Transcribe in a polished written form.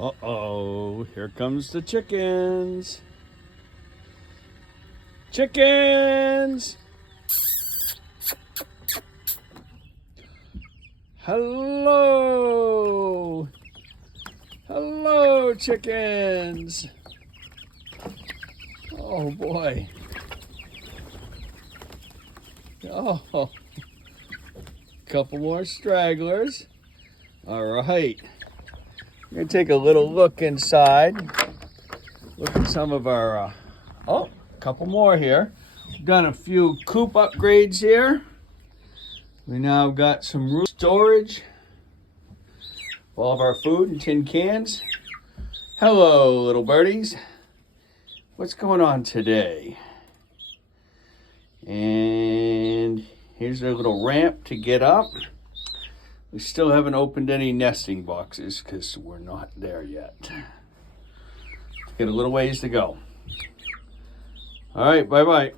Uh-oh, here comes the chickens. Chickens! Hello! Hello, chickens! Oh, boy. Oh, couple more stragglers. All right. I'm going to take a little look inside. Look at some of our, a couple more here. We've done a few coop upgrades here. We now got some roof storage. All of our food in tin cans. Hello, little birdies. What's going on today? And here's a little ramp to get up. We still haven't opened any nesting boxes because we're not there yet. Got a little ways to go. All right, bye-bye.